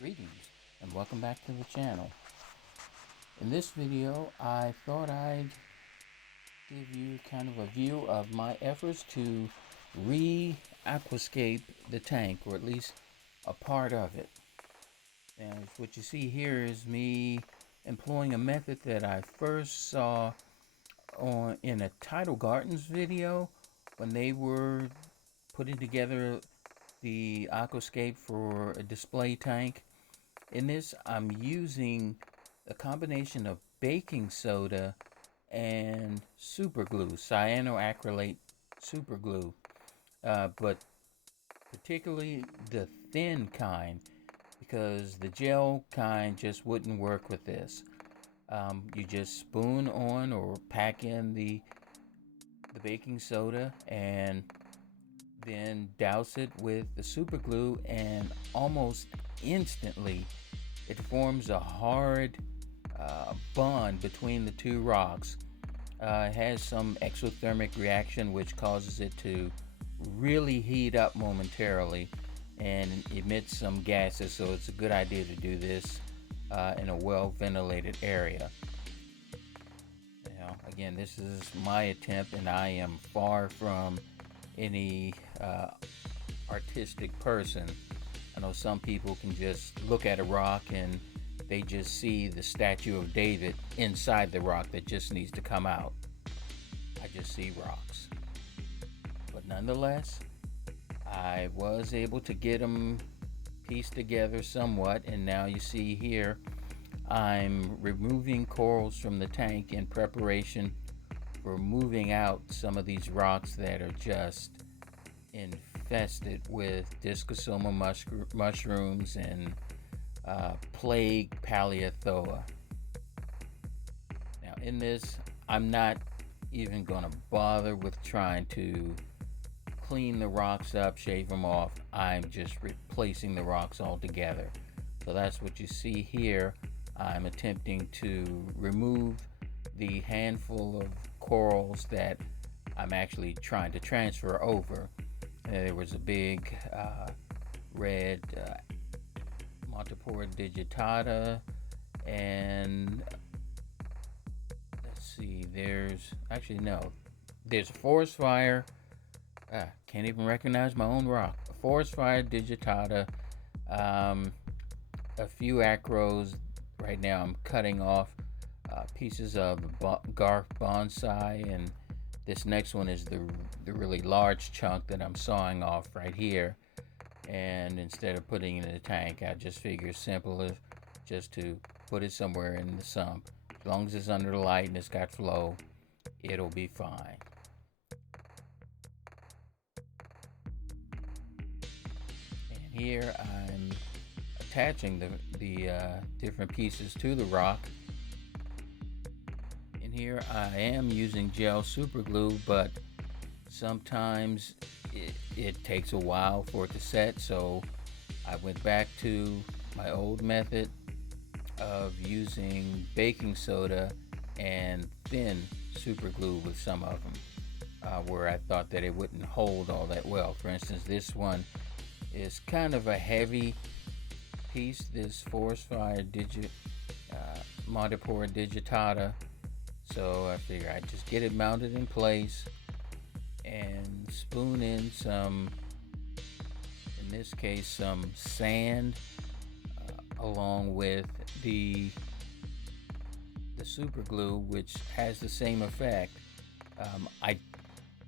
Greetings and welcome back to the channel. In this video I thought I'd give you kind of a view of my efforts to re-aquascape the tank, or at least a part of it. And what you see here is me employing a method that I first saw in a Tidal Gardens video when they were putting together the aquascape for a display tank. In this, I'm using a combination of baking soda and super glue, cyanoacrylate super glue, but particularly the thin kind, because the gel kind just wouldn't work with this. You just spoon on or pack in the baking soda and then douse it with the super glue, and almost instantly it forms a hard bond between the two rocks. It has some exothermic reaction which causes it to really heat up momentarily and emits some gases, so it's a good idea to do this in a well ventilated area. Now again, this is my attempt and I am far from any artistic person. I know some people can just look at a rock and they just see the statue of David inside the rock that just needs to come out. I just see rocks. But nonetheless, I was able to get them pieced together somewhat, and now you see here I'm removing corals from the tank in preparation for moving out some of these rocks that are just infested with discosoma mushrooms and plague paleothoa. Now in this, I'm not even going to bother with trying to clean the rocks up, shave them off. I'm just replacing the rocks altogether. So that's what you see here. I'm attempting to remove the handful of corals that I'm actually trying to transfer over. There was a big red Montipora digitata, and let's see, there's a forest fire. Can't even recognize my own rock. A forest fire digitata, a few acros. Right now I'm cutting off pieces of Garth bonsai, and this next one is the really large chunk that I'm sawing off right here. And instead of putting it in the tank, I just figure simple as just to put it somewhere in the sump. As long as it's under the light and it's got flow, it'll be fine. And here I'm attaching the different pieces to the rock. In here I am using gel super glue, but sometimes it takes a while for it to set, so I went back to my old method of using baking soda and thin super glue with some of them, where I thought that it wouldn't hold all that well. For instance, this one is kind of a heavy piece, this forest fire Montipora digitata, so I figure I'd just get it mounted in place and spoon in some, in this case, some sand, along with the super glue, which has the same effect. I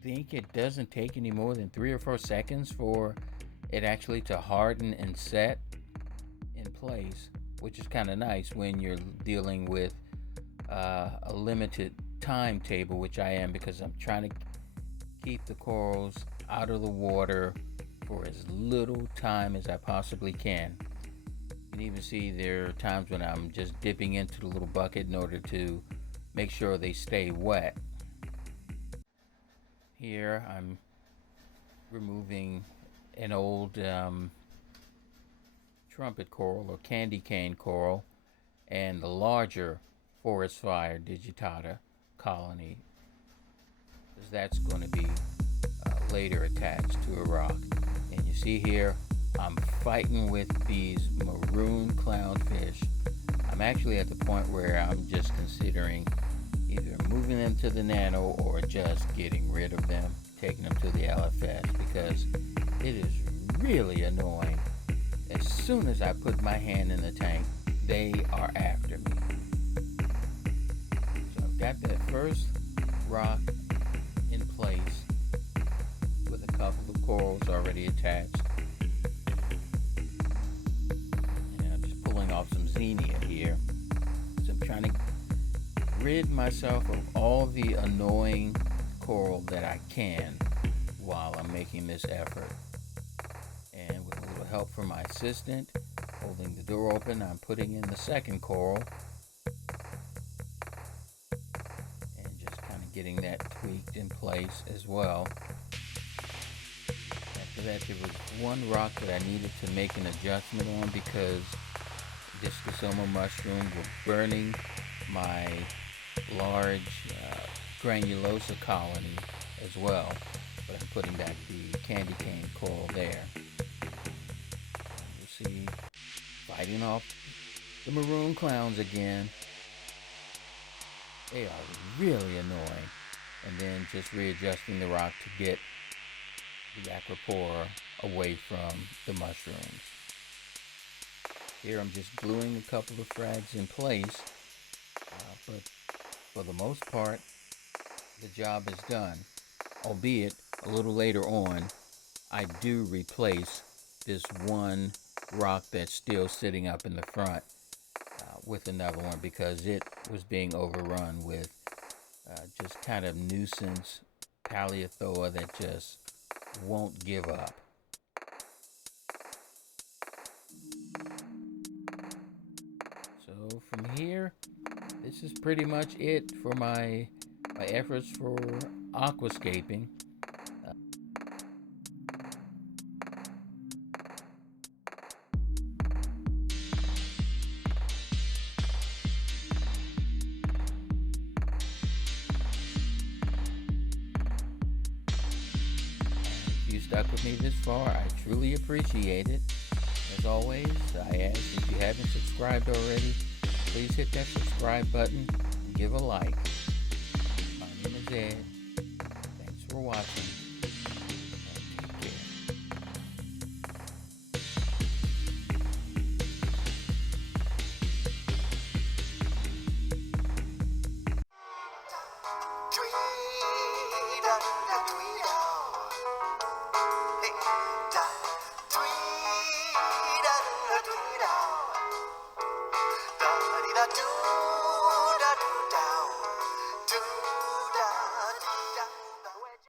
think it doesn't take any more than 3 or 4 seconds for it actually to harden and set in place, which is kind of nice when you're dealing with a limited timetable, which I am, because I'm trying to keep the corals out of the water for as little time as I possibly can. You can even see there are times when I'm just dipping into the little bucket in order to make sure they stay wet. Here I'm removing an old trumpet coral or candy cane coral and the larger forest fire digitata colony, because that's going to be later attached to a rock. And you see here I'm fighting with these maroon clownfish. I'm actually at the point where I'm just considering either moving them to the nano or just getting rid of them, taking them to the LFS, because it is really annoying. As soon as I put my hand in the tank, they are after me. So I've got that first rock in place with a couple of corals already attached. And I'm just pulling off some xenia here. So I'm trying to rid myself of all the annoying coral that I can while I'm making this effort. And with a little help from my assistant, holding the door open, I'm putting in the second coral and just kind of getting that tweaked in place as well. After that, there was one rock that I needed to make an adjustment on because discosoma mushrooms were burning my large granulosa colony as well. But I'm putting back the candy cane coral there. You see, fighting off the maroon clowns again. They are really annoying. And then just readjusting the rock to get the aquapora away from the mushrooms. Here I'm just gluing a couple of frags in place, but for the most part, the job is done. Albeit, a little later on, I do replace this one rock that's still sitting up in the front with another one because it was being overrun with just kind of nuisance Paleothoa that just won't give up. So from here, this is pretty much it for my efforts for aquascaping. If you stuck with me this far, I truly appreciate it. As always, I ask if you haven't subscribed already, please hit that subscribe button and give a like. My name is Ed. Thanks for watching. And take care.